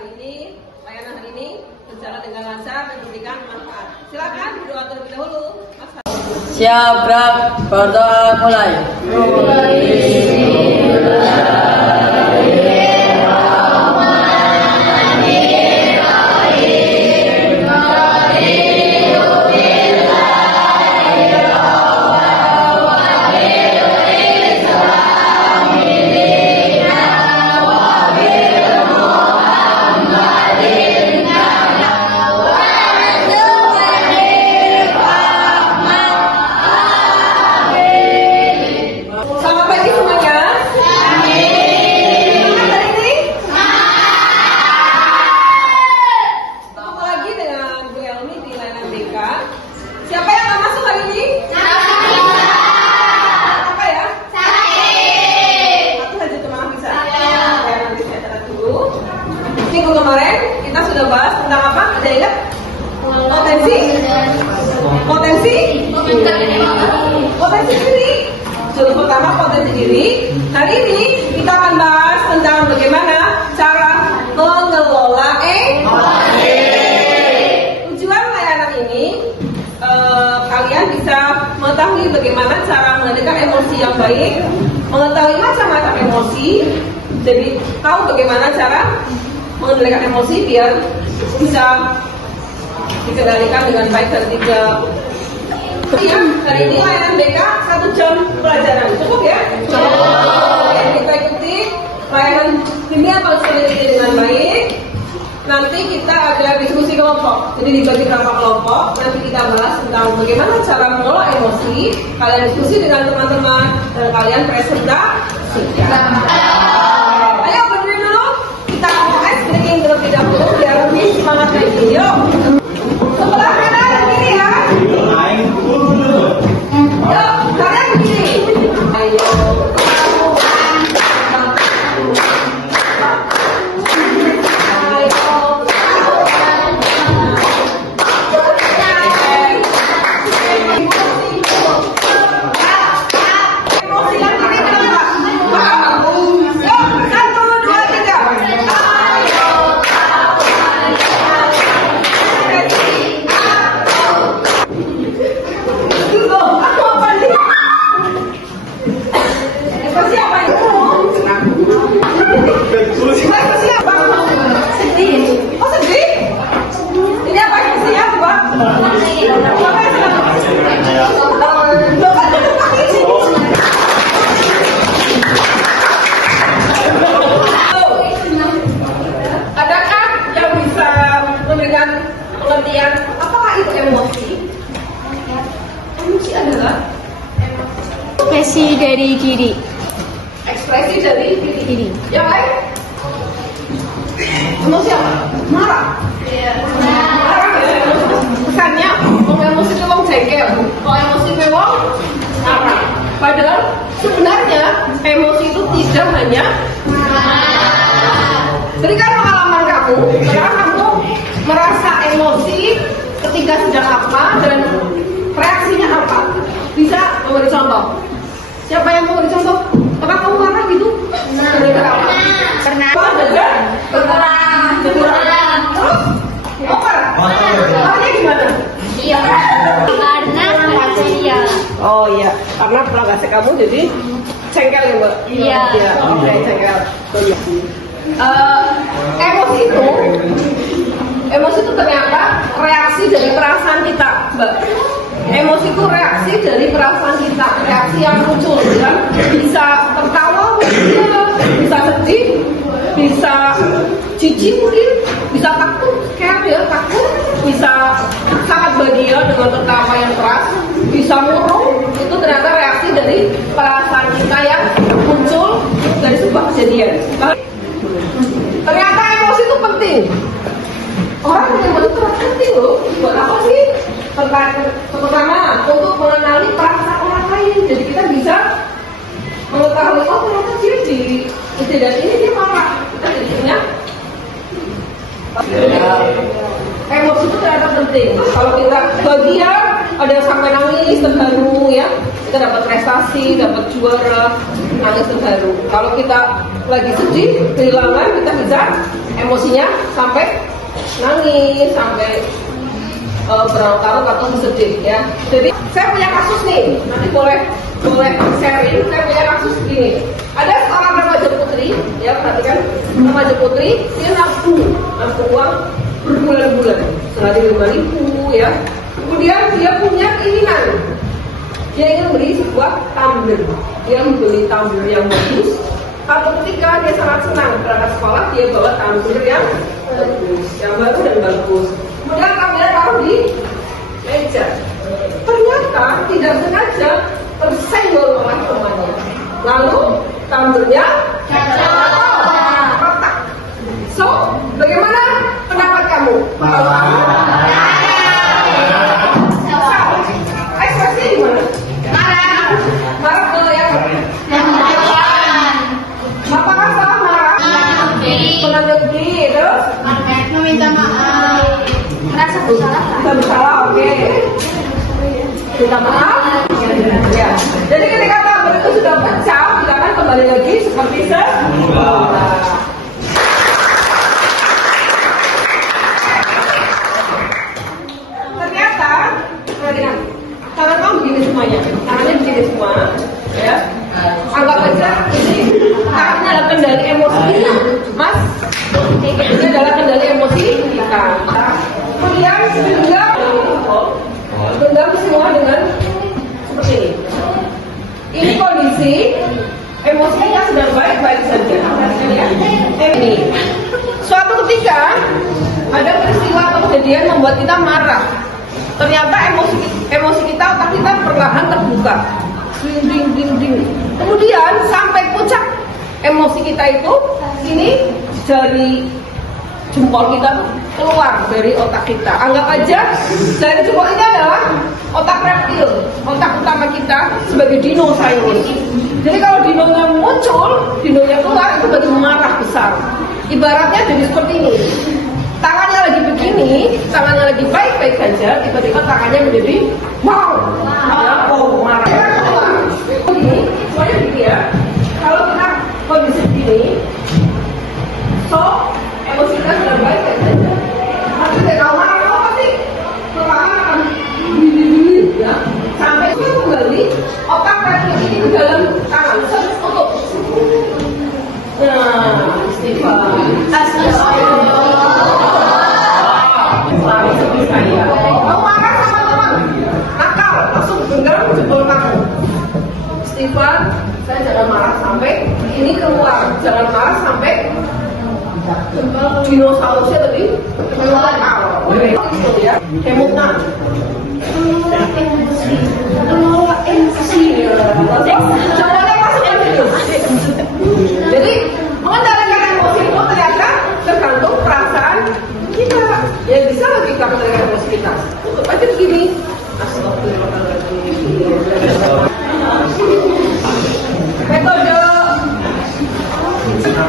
hari ini, layanan hari ini berjalan dengan lancar dan memberikan manfaat. Silakan berdoa terlebih dahulu. Siap, Rab, berdoa mulai. Siapa yang akan masuk hari ini? Apa ya? Aku saja cuma bisa. Ya, nanti saya catat dulu. Minggu kemarin kita sudah bahas tentang apa? Ada ingat? Potensi diri. Judul pertama potensi diri. Hari ini kita akan bahas tentang bagaimana cara mengelola emosi. Tujuan layanan ini kalian bisa mengetahui bagaimana cara mengendalikan emosi yang baik, mengetahui macam-macam emosi, jadi tahu bagaimana cara mengendalikan emosi biar bisa dikendalikan dengan baik dan tidak. Ya, hari ini layanan BK 1 jam pelajaran, cukup ya? Cukup. Kita ikuti layanan ini kalau sudah ikuti dengan baik. Nanti kita ada diskusi kelompok, jadi dibagi berapa kelompok. Nanti kita bahas tentang bagaimana cara mengelola emosi. Kalian diskusi dengan teman-teman dan kalian presentasikan. Ayo berdiri dulu, kita mulai stretching terlebih dahulu biar lebih semangat lagi. Yuk, sebelah kanan kiri ya. Yuk, kalian berdiri. Ayo. Pengertian apakah itu emosi? Emosi adalah ekspresi dari diri. Ekspresi dari diri. Yang lain? Emosi apa? Marah. Marah ya. Kesannya emosi itu wong jengkel, kalau emosi itu wong marah. Padahal sebenarnya emosi itu tidak hanya marah. Jadi kan pengalaman kamu, sekarang kamu merasa emosi ketika sedang apa dan reaksinya apa? Bisa memberi contoh? Siapa yang mau beri contoh? Apakah kamu marah gitu? Gara-gara apa? Pernah. Berkurang. Terus? Over? Marahnya gimana? Iya. Karena sosial. Oh iya, karena pelanggan kamu jadi cengkel ya Mbak? Iya. Oke, cengkel. Emosi itu ternyata reaksi dari perasaan kita, Mbak. Emosi itu reaksi dari perasaan kita, reaksi yang muncul, kan? Bisa tertawa, bisa sedih, bisa jijik mungkin, bisa takut, takut, bisa sangat bahagia dengan tertawa yang keras, bisa murung. Itu ternyata reaksi dari perasaan kita yang muncul dari sebuah kejadian. Ternyata emosi itu penting. Orang yang itu penting loh. Buat apa sih? Pertama, untuk mengenali perasaan orang lain. Jadi kita bisa mengetahui, oh ternyata dia di kejadian ini dia marah. Kita jadinya emosi itu ternyata penting. Kalau kita bahagia, ada yang sampai nangis terharu ya, kita dapat prestasi, dapat juara, nangis terharu. Kalau kita lagi sedih, kehilangan, kita bisa emosinya sampai nangis, sampai berlarut-larut atau sedih ya. Jadi saya punya kasus nih, nanti boleh sharing. Saya punya kasus gini. Ada seorang remaja putri, ya perhatikan, remaja putri dia nabung uang berbulan-bulan, sengaja 5.000 ya. Kemudian dia punya keinginan, dia ingin beli sebuah tumbler. Dia membeli tumbler yang bagus. Satu ketika dia sangat senang berangkat sekolah, dia bawa tumbler yang bagus, yang baru dan bagus. Kemudian tumbler taruh di meja. Ternyata tidak sengaja tersenggol oleh temannya. Lalu tumblernya retak. So, bagaimana pendapat kamu? Ekspresinya gimana? Marah ke yang apakah salah marah? Menanggapi terus? Meminta maaf. Merasa bersalah. Bersalah, oke. Minta maaf. Ya. Jadi ketika tumbler itu sudah pecah, silakan kembali lagi seperti semula. Ternyata, perhatikan, tangan kamu begini semuanya, tangannya begini semua, ya. Anggap aja ini tangannya adalah kendali emosi kita, Mas. Ini adalah kendali emosi kita. Kemudian genggam semua dengan seperti ini. Ini kondisi emosi kita sedang baik-baik saja. Ini suatu ketika ada peristiwa atau kejadian membuat kita marah. Ternyata emosi kita, otak kita perlahan terbuka. Ding. Kemudian sampai puncak emosi kita itu, ini dari jempol kita keluar dari otak kita. Anggap aja dari jempol ini adalah otak reptil, otak utama kita sebagai dinosaurus. Jadi kalau dinonya muncul, dinonya keluar, itu baru marah besar. Ibaratnya jadi seperti ini. Tangannya lagi begini, tangannya lagi baik-baik saja, tiba-tiba tangannya menjadi wow, marah. Ini semuanya begini ya. Kalau kita kondisi begini, so emosi kita sudah baik-baik saja. Tapi kalau marah pasti perlahan akan ya, sampai itu kembali otak reptil ini ke dalam tangan untuk istighfar. Mau marah sama teman nakal, langsung genggam jempol kamu. Istighfar, saya jangan marah sampai ini keluar, jangan marah sampai dinosaurusnya tadi keluar. Ya, emosi. Contohnya masuk itu. Jadi mengendalikan emosi itu ternyata tergantung perasaan kita. Ya bisa lagi kita mengendalikan emosi kita. Untuk aja begini. Metode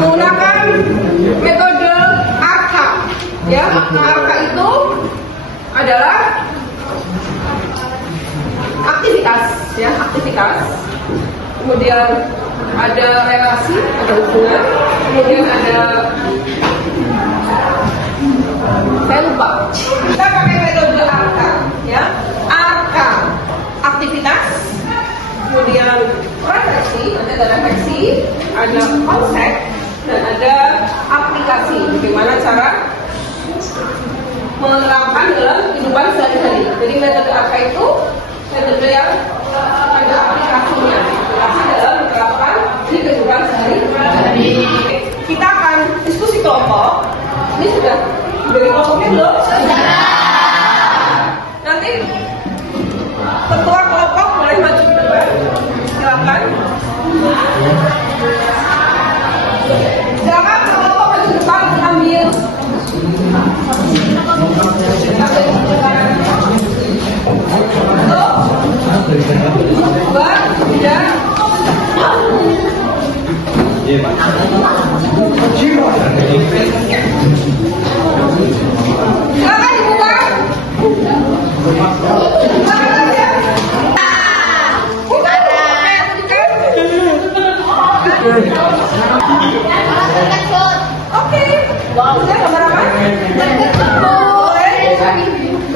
menggunakan metode ARKA. Ya, ARKA itu adalah aktivitas. Kemudian ada relasi, ada hubungan, kemudian ada saya lupa. Kita pakai metode ARKA, ya. ARKA aktivitas, kemudian refleksi, ada konsep, dan ada aplikasi. Bagaimana cara menerapkan dalam kehidupan sehari-hari. Jadi metode ARKA itu metode yang ada aplikasinya, dalam menerapkan di kehidupan sehari-hari. Kita akan diskusi kelompok. Ini sudah dari kelompoknya belum? Nanti ketua kelompok boleh maju ke depan. Silakan. Silakan kelompok maju ke depan ambil. Silakan dibuka. Oke. Wow.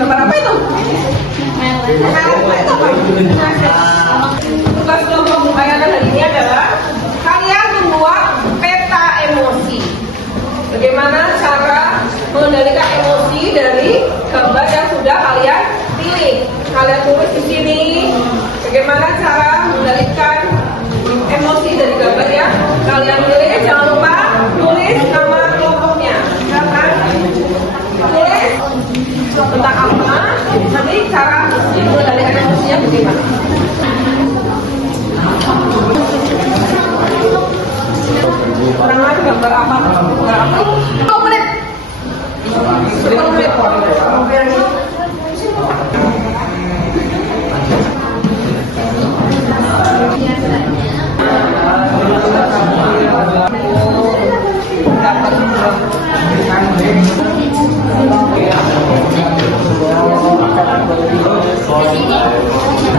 Gambar apa itu? Tugas kelompok bayangan hari ini adalah kalian membuat peta emosi. Bagaimana cara mengendalikan emosi dari gambar yang sudah kalian pilih? Kalian tulis di sini. Bagaimana cara mengendalikan emosi dari gambar yang kalian pilih? Jangan lupa tulis nama kelompoknya. Tulis tentang apa? Nanti cara mengendalikan emosinya bagaimana? Orang lain gambar apa? Gambar apa? 10 menit. 10 menit.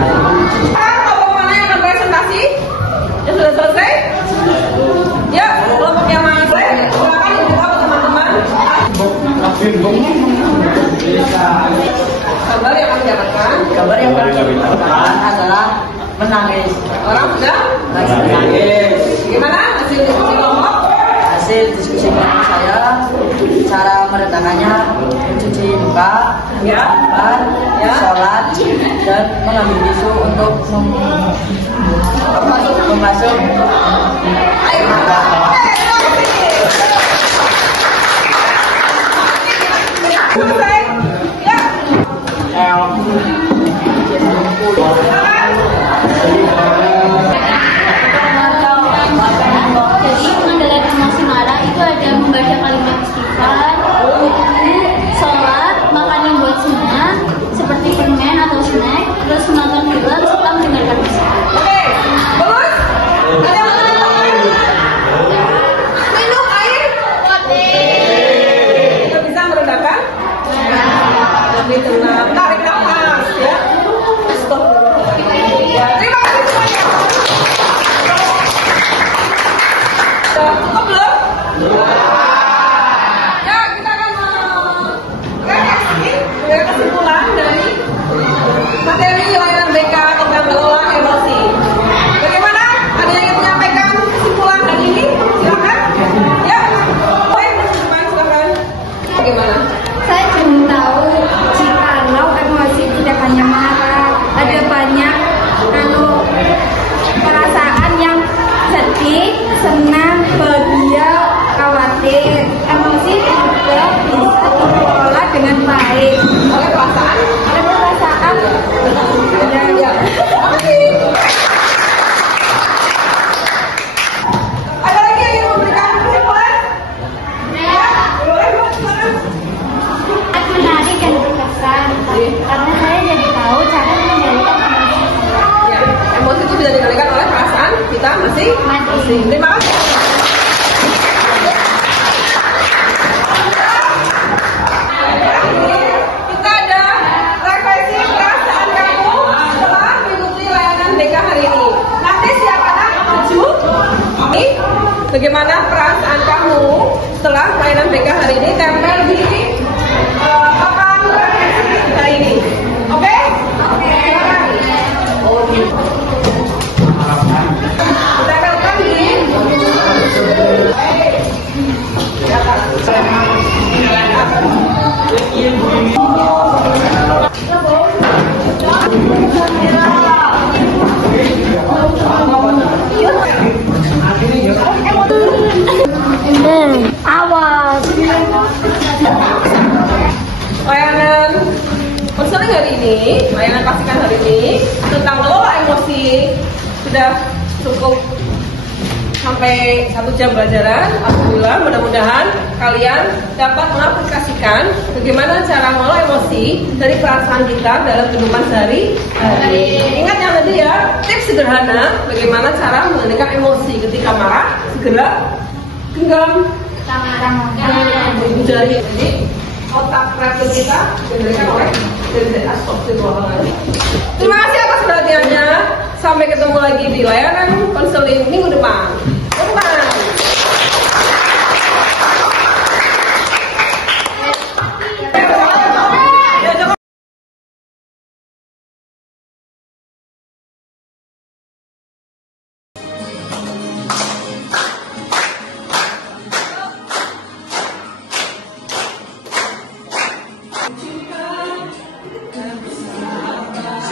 Kelompok mana yang presentasi? Yang sudah selesai? Ya, kelompok yang mana? Silakan diberitahu teman-teman. Gambar yang kami dapatkan. Gambar yang kami dapatkan adalah menangis. Orang sudah Menangis. gimana hasil diskusi kelompok? Hasil diskusi kelompok saya, cara meredakannya mencuci muka, Ya. makan, sholat, dan mengambil tisu untuk memasuk Ayo. Selesai. Ya. Jadi mengendalikan emosi marah itu ada membaca kalimat istighfar, sholat, makan yang buat senang, seperti permen atau snack, terus menonton film serta mendengarkan musik. Oke. Bagus. Ada yang mau tambahkan? Minum air putih. Kita bisa meredakan? Lebih tenang. Tarik nafas ya. Stop. Ya, terima kasih semuanya. Cukup belum? Ya, kita akan mengambil kesimpulan dari materi layanan BK tentang mengelola emosi. Bagaimana? Ada yang ingin menyampaikan kesimpulan hari ini? Silakan. Ya. Oke, silakan. Bagaimana? Saya belum tahu kalau emosi tidak hanya marah, ada banyak kalau perasaan yang sedih, senang, bahagia, khawatir. Emosi juga bisa dikelola dengan baik. Oleh perasaan? Ada perasaan Ya. Oke. Ada lagi yang ingin memberikan kesimpulan? Ya. Boleh, silakan. sangat menarik dan berkesan karena saya jadi tahu cara mengendalikan emosi saya. Ya, emosi itu bisa dikendalikan oleh perasaan kita masing-masing. Terima kasih. Kita ada refleksi perasaan kamu setelah mengikuti layanan BK hari ini. Nanti siapa yang maju? Ini bagaimana perasaan kamu setelah layanan BK hari ini tempel di papan refleksi hari ini. Oke? Silakan. Ditempelkan di Awas. layanan konseling hari ini, layanan pastikan hari ini tentang mengelola emosi sudah cukup sampai 1 jam pelajaran. Alhamdulillah, mudah-mudahan kalian dapat mengaplikasikan bagaimana cara mengelola emosi dari perasaan kita dalam kehidupan sehari-hari. Ingat yang tadi ya, tips sederhana bagaimana cara mengendalikan emosi ketika marah, segera genggam jari. Jadi otak kreatif kita diberikan oleh astagfirullahaladzim. Terima kasih atas perhatiannya. Sampai ketemu lagi di layanan konseling minggu depan.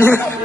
Iya.